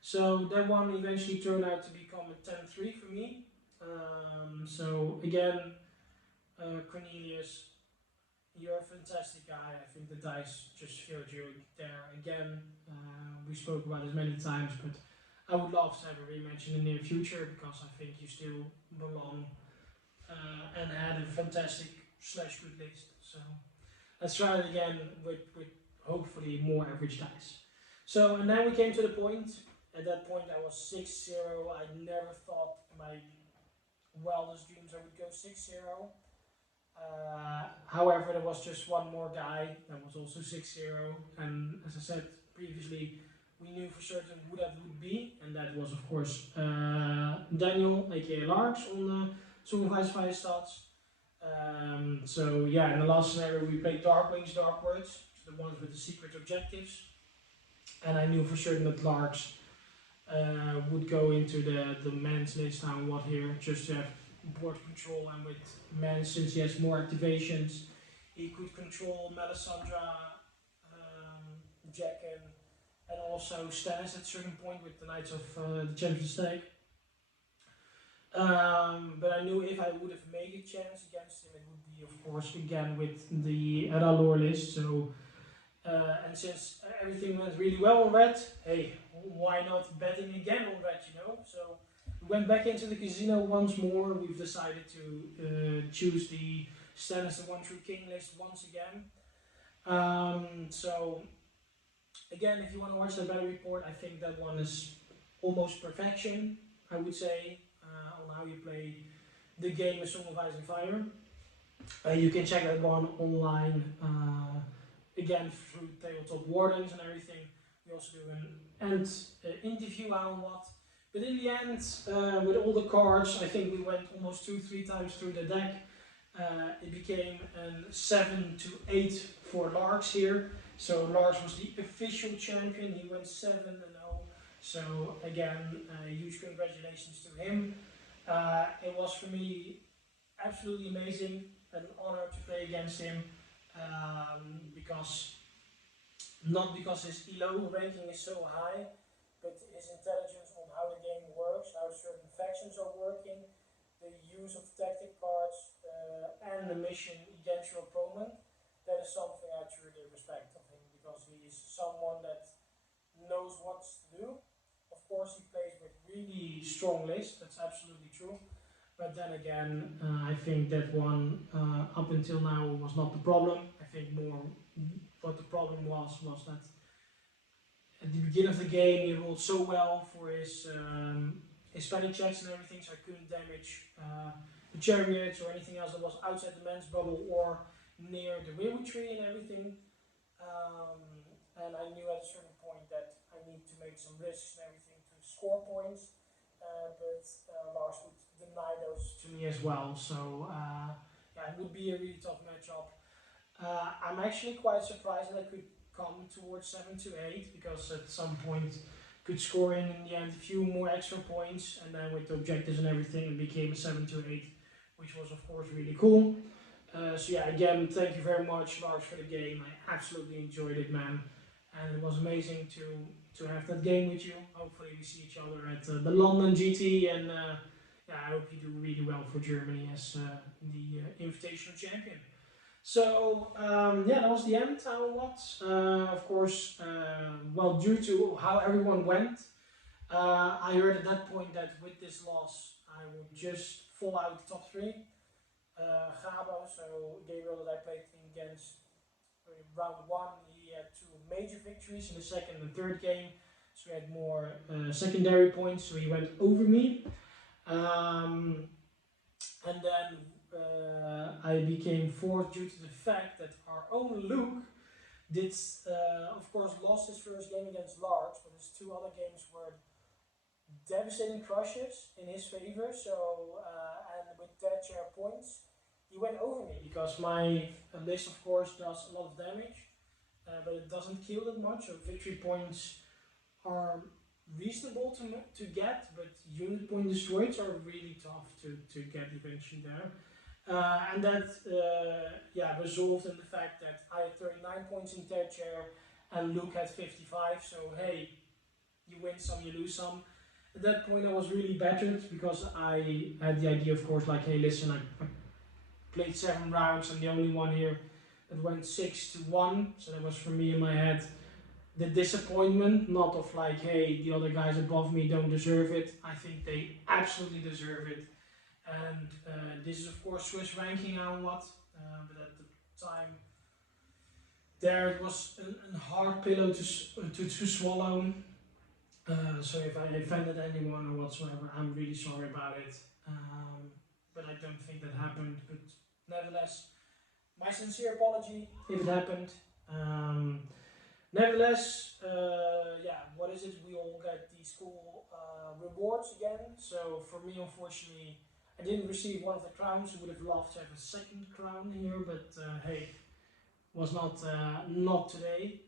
So that one eventually turned out to become a 10-3 for me. So again, Cornelius, you're a fantastic guy. I think the dice just failed you there again. We spoke about this many times, but I would love to have a rematch in the near future because I think you still belong and had a fantastic / good list. So let's try it again with hopefully more average dice. So, and then we came to the point. At that point I was 6-0. I never thought in my wildest dreams I would go 6-0. However, there was just one more guy that was also 6-0, and as I said previously, we knew for certain who that would be, and that was of course Daniel, aka Lars, on Supervised Fire Stats. So yeah, in the last scenario we played Dark Wings, Dark Words, the ones with the secret objectives, and I knew for certain that Lars would go into the men's list and what here, just to have board control, and with men, since he has more activations, he could control Melisandre, Jaqen, and also Stannis at a certain point with the Knights of the Champion's Stake. But I knew if I would have made a chance against him, it would be of course again with the R'hllor list. So and since everything went really well on red, hey, why not betting again on red, you know? So we went back into the casino once more. We've decided to choose the Stannis the 1 True King list once again. So again, if you want to watch the battle report, I think that one is almost perfection, I would say, on how you play the game of Song of Ice and Fire. You can check that one online, again through Tabletop Wardens and everything. We also do an end interview on what. But in the end, with all the cards, I think we went almost 2-3 times through the deck. It became a 7-8 for Lars here. So Lars was the official champion. He went 7-0. So again, huge congratulations to him. It was for me absolutely amazing, an honor to play against him, because not because his ELO ranking is so high, but his intelligence on how the game works, how certain factions are working, the use of tactic cards, and the mission against your opponent. That is something I truly respect of him, because he is someone that knows what to do. Of course, he plays with really strong lists, that's absolutely true. But then again, I think that one up until now was not the problem. I think more what the problem was that at the beginning of the game he rolled so well for his panic checks and everything, so I couldn't damage the chariots or anything else that was outside the man's bubble or near the Weirwood tree and everything. And I knew at a certain point that I need to make some risks and everything to score points, but Lars would deny those to me as well. So yeah, it would be a really tough matchup. I'm actually quite surprised that I could come towards 7-8, because at some point could score in the end a few more extra points, and then with the objectives and everything it became a 7-8, which was of course really cool. So yeah, again, thank you very much, Lars, for the game. I absolutely enjoyed it, man, and it was amazing to have that game with you. Hopefully we see each other at the London GT, and yeah, I hope you do really well for Germany as the Invitational Champion. So yeah, that was the end. Of course, well, due to how everyone went, I heard at that point that with this loss I would just fall out the top 3. Gabo, so Gabriel that I played against round 1, he had 2 major victories in the second and third game, so he had more secondary points, so he went over me. And then I became 4th due to the fact that our own Luke did, of course, lost his first game against Lars, but his 2 other games were devastating crushes in his favor. So and with third chair points, he went over me because my list, of course, does a lot of damage, but it doesn't kill that much. So victory points are reasonable to get, but unit point destroyed are really tough to get eventually there. And that resolved in the fact that I had 39 points in third chair and Luke had 55, so hey, you win some, you lose some. At that point I was really battered because I had the idea, of course, like, hey listen, I played 7 rounds, I'm the only one here that went 6-1, so that was for me in my head the disappointment, not of like, hey, the other guys above me don't deserve it. I think they absolutely deserve it. And this is of course Swiss ranking and what, but at the time there it was a hard pillow to swallow. So if I offended anyone or whatsoever, I'm really sorry about it. But I don't think that happened. But nevertheless, my sincere apology if it happened. Nevertheless, what is it? We all get these cool rewards again. So for me, unfortunately, I didn't receive one of the crowns. I would have loved to have a second crown here, but hey, was not today.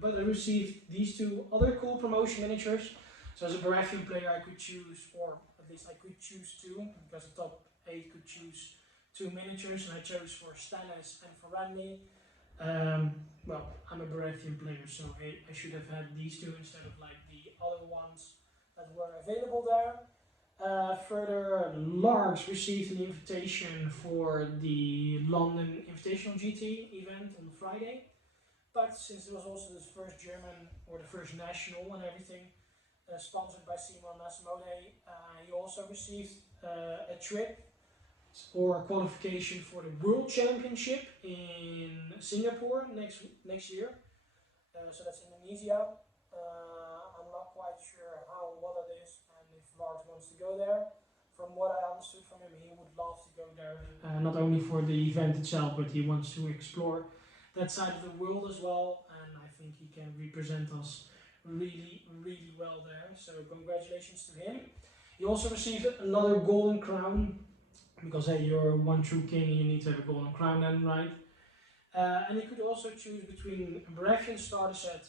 But I received these 2 other cool promotion miniatures. So as a Baratheon player, I could choose, or at least I could choose 2, because the top 8 could choose 2 miniatures, and I chose for Stannis and for Randy. Well, I'm a Baratheon player, so I should have had these 2 instead of like the other ones that were available there. Further, Lars received an invitation for the London Invitational GT event on Friday, but since it was also the first German or the first national and everything, sponsored by CMON and he also received a trip or qualification for the World Championship in Singapore next year. So that's Indonesia. I'm not quite sure what it is and if Lars wants to go there. From what I understood from him, he would love to go there. Not only for the event itself, but he wants to explore that side of the world as well. And I think he can represent us really, really well there. So congratulations to him. He also received another golden crown. Because hey, you're one true king, you need to have a golden crown then, right? And he could also choose between a Baratheon starter set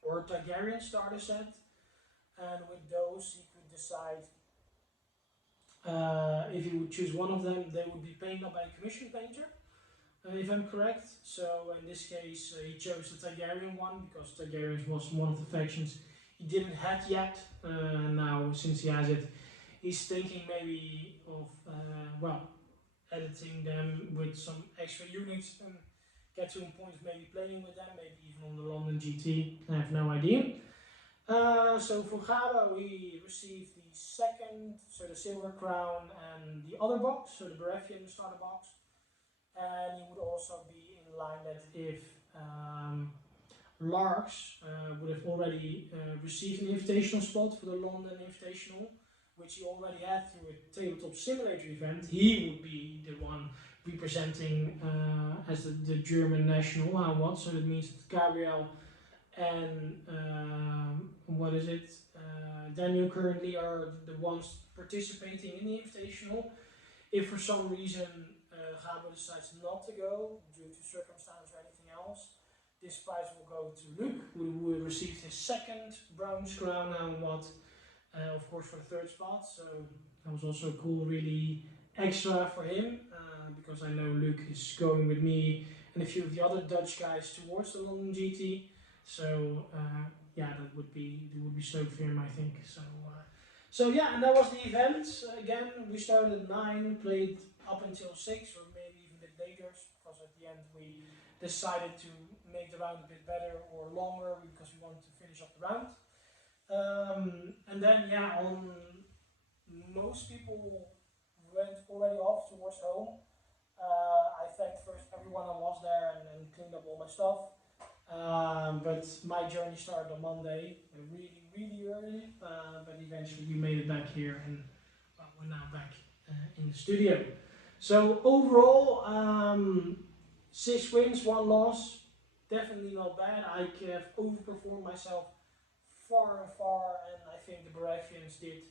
or a Targaryen starter set. And with those, he could decide if he would choose one of them, they would be painted up by a commission painter, if I'm correct. So in this case, he chose the Targaryen one because Targaryen was one of the factions he didn't have yet. Now, since he has it, he's thinking maybe of, editing them with some extra units and get to a point of maybe playing with them, maybe even on the London GT, I have no idea. So for Gabo, we received the second, so the silver crown and the other box, so the Baratheon starter box. And he would also be in line that if Lars would have already received an invitational spot for the London Invitational, which he already had through a tabletop simulator event, he would be the one representing as the German national what. So that means that Gabriel and Daniel currently are the ones participating in the invitational. If for some reason Gabo decides not to go due to circumstance or anything else, this prize will go to Luke, who will receive his second bronze crown and of course for the third spot. So that was also cool, really extra for him, because I know Luke is going with me and a few of the other Dutch guys towards the London GT. So that would be stoked for him, I think. So yeah, and that was the event. Again, we started at 9, played up until 6 or maybe even a bit later, because at the end we decided to make the round a bit better or longer because we wanted to finish up the round. And then most people went already off towards home. I thanked first everyone who was there and cleaned up all my stuff. But my journey started on Monday, really, really early. But eventually we made it back here, and we're now back in the studio. So overall, 6 wins, 1 loss. Definitely not bad. I have overperformed myself far and far, and I think the Baratheons did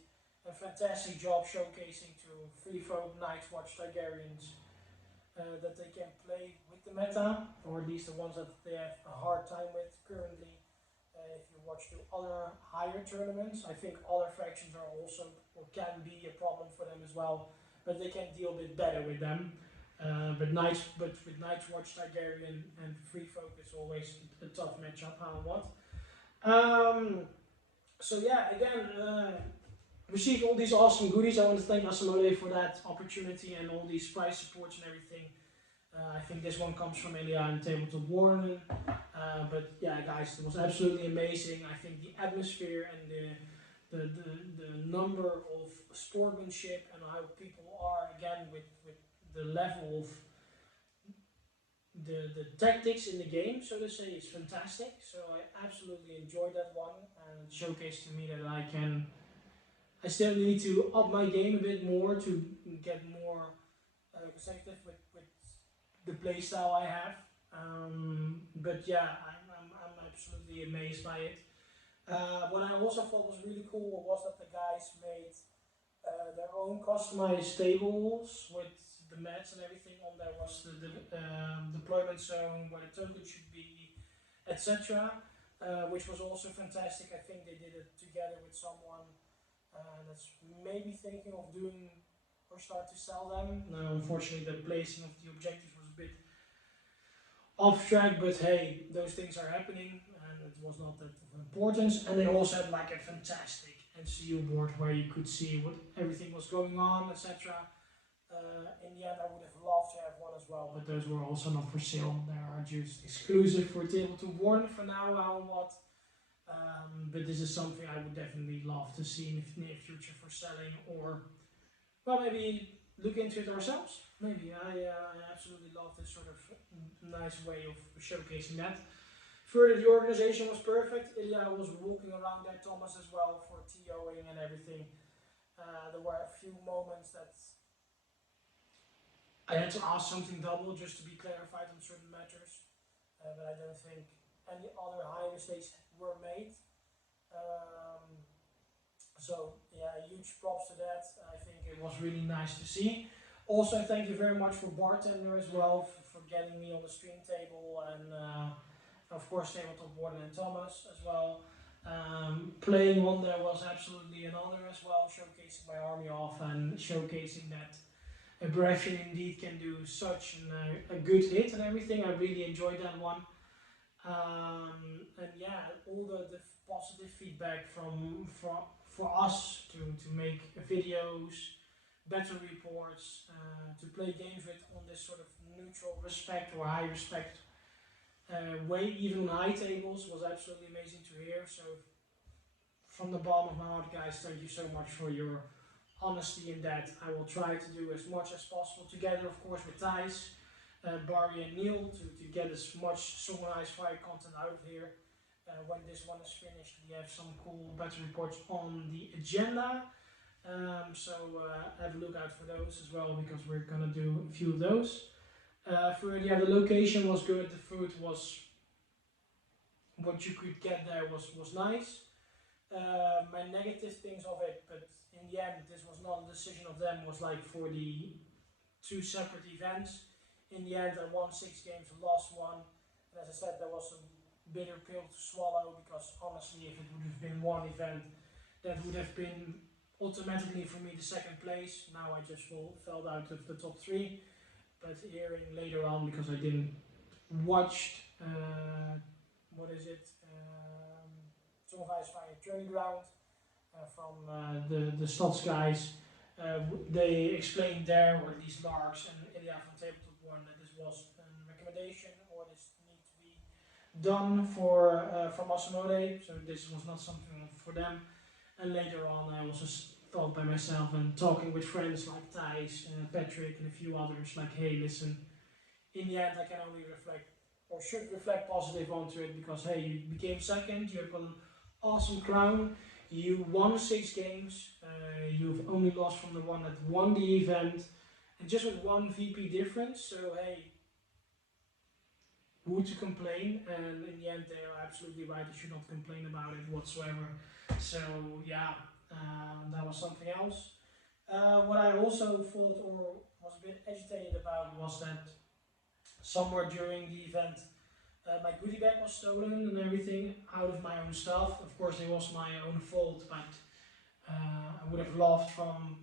a fantastic job showcasing to free folk Night's Watch Targaryens that they can play with the meta, or at least the ones that they have a hard time with currently. If you watch the other higher tournaments, I think other factions are also, or can be, a problem for them as well, but they can deal a bit better with them. But with Night's Watch Targaryen and Free Folk, it's always a tough matchup, how and what. So yeah, again, received all these awesome goodies. I want to thank Asmodee for that opportunity and all these prize supports and everything. I think this one comes from Ilya and Tabletop Warren. But yeah, guys, it was absolutely amazing. I think the atmosphere and the number of sportsmanship and how people are, again, with the level of the tactics in the game, so to say, is fantastic. So I absolutely enjoyed that one, and it showcased to me that I still need to up my game a bit more to get more consecutive with the playstyle I have. But yeah, I'm absolutely amazed by it. What I also thought was really cool was that the guys made their own customized tables with the mats and everything. On there was the deployment zone, where the token should be, etc. Which was also fantastic. I think they did it together with someone that's maybe thinking of doing or start to sell them. Now, unfortunately, the placing of the objectives was a bit off track, but hey, those things are happening, and it was not that of importance. And they also had like a fantastic NCU board where you could see what everything was going on, etc. In the end, I would have loved to have one as well, but those were also not for sale. They are just exclusive for Tabletop Warren for now, how and what. But this is something I would definitely love to see in the near future for selling, or well, maybe look into it ourselves. Maybe I absolutely love this sort of nice way of showcasing that. Further, the organization was perfect. Ilya was walking around there, Thomas as well, for TOing and everything. There were a few moments that I had to ask something double just to be clarified on certain matters, but I don't think any other high mistakes were made. So yeah, huge props to that. I think it was really nice to see. Also, thank you very much for Bartender as well for getting me on the stream table, and of course Tabletop Warden and Thomas as well. Playing on there was absolutely an honor as well, showcasing my army off and showcasing that a Baratheon indeed can do such a good hit and everything. I really enjoyed that one. And yeah, all the positive feedback for us to make videos, battle reports, to play games with on this sort of neutral respect or high respect way, even on high tables, was absolutely amazing to hear. So from the bottom of my heart, guys, thank you so much for your honesty in that. I will try to do as much as possible together, of course, with Thijs, Barry and Neil to get as much Summonized Fire content out of here. When this one is finished, we have some cool battle reports on the agenda. So have a look out for those as well, because we're gonna do a few of those. Yeah, the location was good, the food was what you could get there was nice. My negative things of it, but in the end this was not a decision of them, was like for the two separate events. In the end I won 6 games and lost 1, and as I said, that was a bitter pill to swallow, because honestly if it would have been one event, that would have been automatically for me the second place. Now I just fell out of the top 3, but hearing later on, because I didn't watch what is it, Song of Ice Fire Training Ground from the Stads guys, they explained there, or at least Larks and Ilya from Tabletop One, that this was a recommendation, or this need to be done from Asmodee, so this was not something for them. And later on I also thought by myself, and talking with friends like Thijs, Patrick and a few others, like, hey listen, in the end I can only reflect, or should reflect positive onto it, because hey, you became second, you have got an awesome crown, you won 6 games, you've only lost from the one that won the event, and just with 1 VP difference. So hey, who to complain, and in the end they are absolutely right, you should not complain about it whatsoever. So yeah, that was something else. What I also thought or was a bit agitated about was that somewhere during the event my goodie bag was stolen and everything out of my own stuff. Of course it was my own fault, but I would have loved from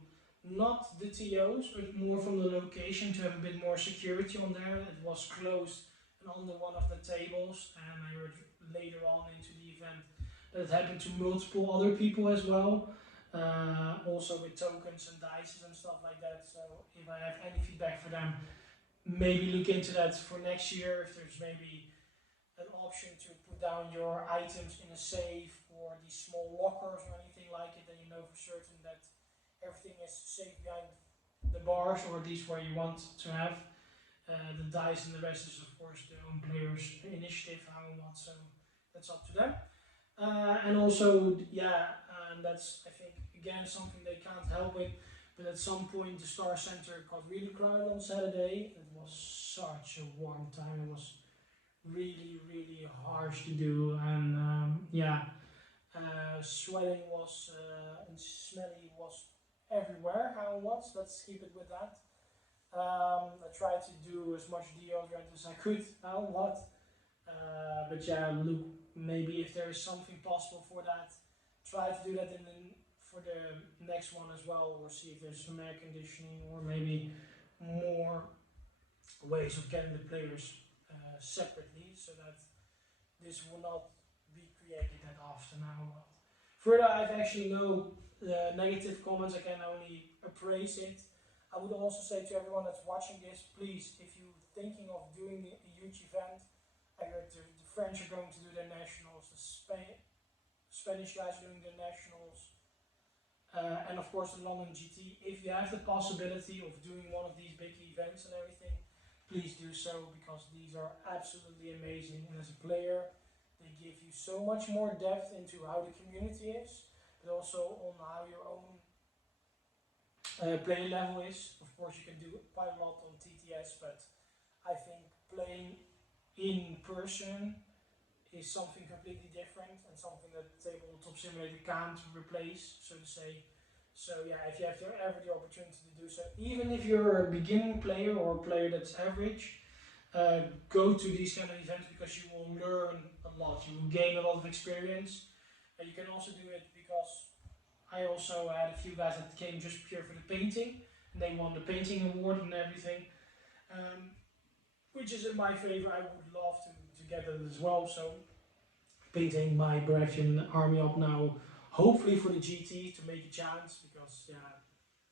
not the TOs but more from the location to have a bit more security on there. It was closed and under one of the tables, and I heard later on into the event that it happened to multiple other people as well. Also with tokens and dices and stuff like that. So if I have any feedback for them, maybe look into that for next year. If there's maybe an option to put down your items in a safe or these small lockers or anything like it, then you know for certain that everything is safe behind the bars, or at least where you want to have. The dice and the rest is of course the own players' initiative, how and what, so that's up to them. And also, yeah, and that's, I think, again, something they can't help with, but at some point the Star Center got really crowded on Saturday. It was such a warm time, it was really, really harsh to do, and yeah, sweating was, and smelly was everywhere, how and what, let's keep it with that. I tried to do as much deodorant as I could, how and what. But yeah, look, maybe if there is something possible for that, try to do that for the next one as well, or see if there's some air conditioning or maybe more ways of getting the players separately, so that this will not be created that often now. Further, I've actually no negative comments, I can only appraise it. I would also say to everyone that's watching this, please, if you're thinking of doing a huge event, I heard the French are going to do their nationals, the Spanish guys are doing their nationals, and of course the London GT. If you have the possibility of doing one of these big events and everything, please do so, because these are absolutely amazing, and as a player they give you so much more depth into how the community is, but also on how your own player level is. Of course you can do quite a lot on TTS, but I think playing in person is something completely different, and something that Tabletop Simulator can't replace, so to say. So yeah, if you have ever the opportunity to do so, even if you're a beginning player or a player that's average, go to these kind of events, because you will learn a lot, you will gain a lot of experience. You can also do it because I also had a few guys that came just pure for the painting, and they won the painting award and everything. Which is in my favor. I would love to get that as well. So painting my Baratheon army up now, hopefully for the GT to make a chance, because yeah,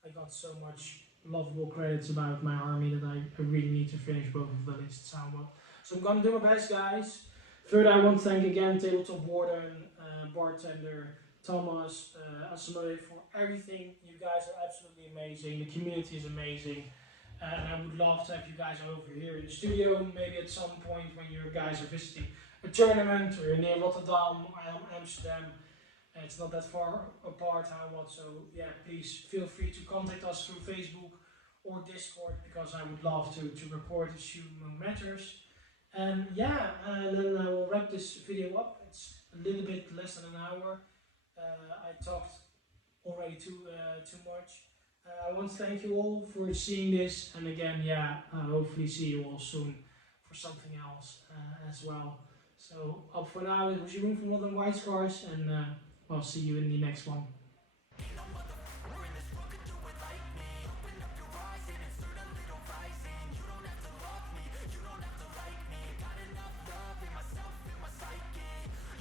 I got so much lovable credits about my army that I really need to finish both of the lists somewhat. So I'm gonna do my best, guys. Further, I want to thank again Tabletop Warden, Bartender, Thomas, ASOIAF for everything. You guys are absolutely amazing. The community is amazing. And I would love to have you guys over here in the studio, maybe at some point when you guys are visiting a tournament, or you're near Rotterdam, Amsterdam. It's not that far apart, so yeah, please feel free to contact us through Facebook or Discord, because I would love to record the CMON matters. And yeah, and then I will wrap this video up. It's a little bit less than an hour. I talked already too much. I want to thank you all for seeing this, and again, yeah, hopefully see you all soon for something else as well. So up for now, it was Jeroen from Rotterdam White Scars, and I'll see you in the next one.